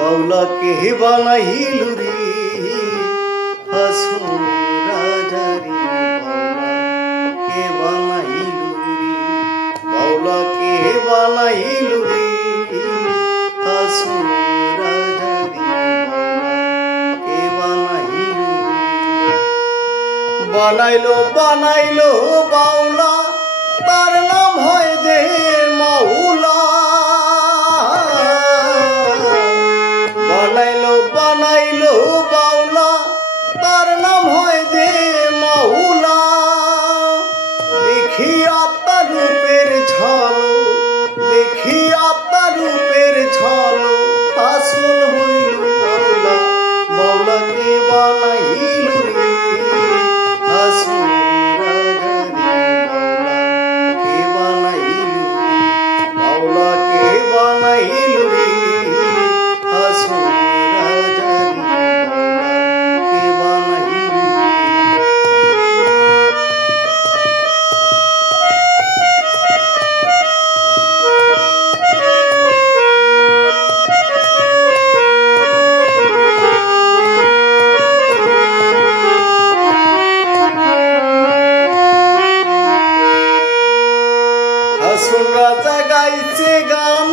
বাউলা কে বানাইলু রে হাসুন রাজারি বাউলা কে বানাইলু রে বাউলা কে বানাইলু রে হাসুন রাজারি বাউলা কে বানাইলু রে বানাইলো বানাইলো বাউলা তার নাম হয় যে মাওলা বানাইলো বানাইলো বাউলা তার নাম হয় যে মাওলা দেখিয়া তার রূপের ঝালো দেখিয়া তার রূপের ঝালো হাসুন হইল বাউলা বাউলাকে বানাইলো রে হাসুন হাসুন রাজা গাইছে গান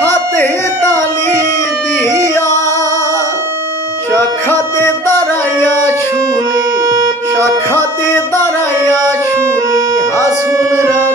হাতে তালি দিয়া শাখাতে দাঁড়াইয়া শুনি শাখাতে দাঁড়াইয়া শুনি হাসুন রাজা